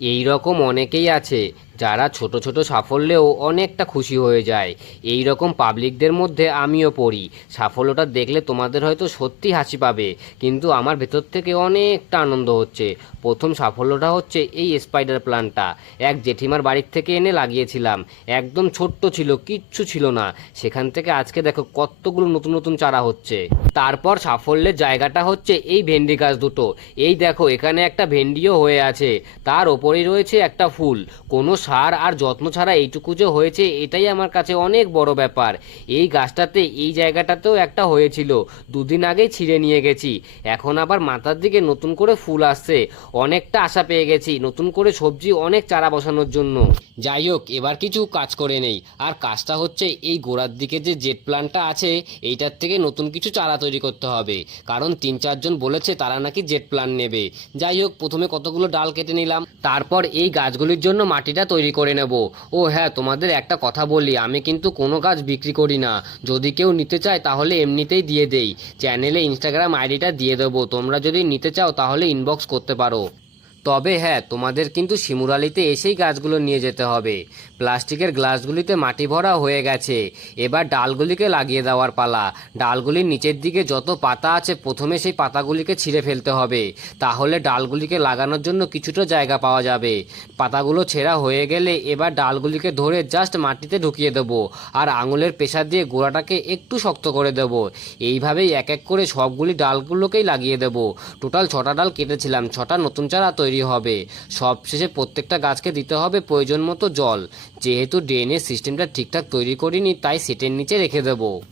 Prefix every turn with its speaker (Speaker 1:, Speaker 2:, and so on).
Speaker 1: এই রকম অনেকেই আছে যারা ছোট ছোট সাফল্যেও অনেকটা খুশি হয়ে যায়। এই রকম পাবলিকদের মধ্যে আমিও পড়ি। সাফল্যটা দেখলে তোমাদের হয়তো সত্যি হাসি পাবে, কিন্তু আমার ভেতর থেকে অনেকটা আনন্দ হচ্ছে। প্রথম সাফল্যটা হচ্ছে এই স্পাইডার প্ল্যান্টটা এক জেঠিমার বাড়ির থেকে এনে লাগিয়েছিলাম। একদম ছোট্ট ছিল, কিচ্ছু ছিল না। সেখান থেকে আজকে দেখো কতগুলো নতুন নতুন চারা হচ্ছে। তারপর সাফল্যের জায়গাটা হচ্ছে এই ভেন্ডি গাছ দুটো। এই দেখো, এখানে একটা ভেন্ডিও হয়ে আছে। তার ওপরেই রয়েছে একটা ফুল। কোনো সার আর যত্ন ছাড়া এইটুকু যে হয়েছে, এটাই আমার কাছে অনেক বড় ব্যাপার। এই গাছটাতে, এই জায়গাটাতেও একটা হয়েছিল। দুদিন আগেই ছিঁড়ে নিয়ে গেছি। এখন আবার মাথার দিকে নতুন করে ফুল আসছে। অনেকটা আশা পেয়ে গেছি, নতুন করে সবজি অনেক চারা বসানোর জন্য। যাই হোক, এবার কিছু কাজ করে নেই। আর কাজটা হচ্ছে, এই গোড়ার দিকে যে জেট প্ল্যানটা আছে, এইটার থেকে নতুন কিছু চারা তৈরি করতে হবে। কারণ তিন চারজন বলেছে, তারা নাকি জেট প্ল্যান নেবে। যাই হোক, প্রথমে কতগুলো ডাল কেটে নিলাম। তারপর এই গাছগুলির জন্য মাটিটা তৈরি করে নেব। ও হ্যাঁ তোমাদের একটা কথা বলি, আমি কিন্তু কোনো কাজ বিক্রি করি না। যদি কেউ নিতে চায় তাহলে এমনিতেই দিয়ে দেই। চ্যানেলে ইনস্টাগ্রাম আইডিটা দিয়ে দেবো। তোমরা যদি নিতে চাও তাহলে ইনবক্স করতে পারো। তবে হ্যাঁ তোমাদের কিন্তু শিমুরালিতে এসেই গাছগুলো নিয়ে যেতে হবে। প্লাস্টিকের গ্লাসগুলিতে মাটি ভরা হয়ে গেছে। এবার ডালগুলিকে লাগিয়ে দেওয়ার পালা। ডালগুলির নিচের দিকে যত পাতা আছে, প্রথমে সেই পাতাগুলিকে ছিঁড়ে ফেলতে হবে। তাহলে ডালগুলিকে লাগানোর জন্য কিছুটা জায়গা পাওয়া যাবে। পাতাগুলো ছেঁড়া হয়ে গেলে এবার ডালগুলিকে ধরে জাস্ট মাটিতে ঢুকিয়ে দেবো আর আঙুলের পেশার দিয়ে গোড়াটাকে একটু শক্ত করে দেব। এইভাবেই এক এক করে সবগুলি ডালগুলোকেই লাগিয়ে দেব। টোটাল ছটা ডাল কেটেছিলাম। ছটা নতুন চারা তৈরি হবে। সবশেষে প্রত্যেকটা গাছকে দিতে হবে প্রয়োজন মতো জল। যেহেতু ড্রেনের সিস্টেমটা ঠিকঠাক তৈরি করিনি, তাই সেটের নিচে রেখে দেবো।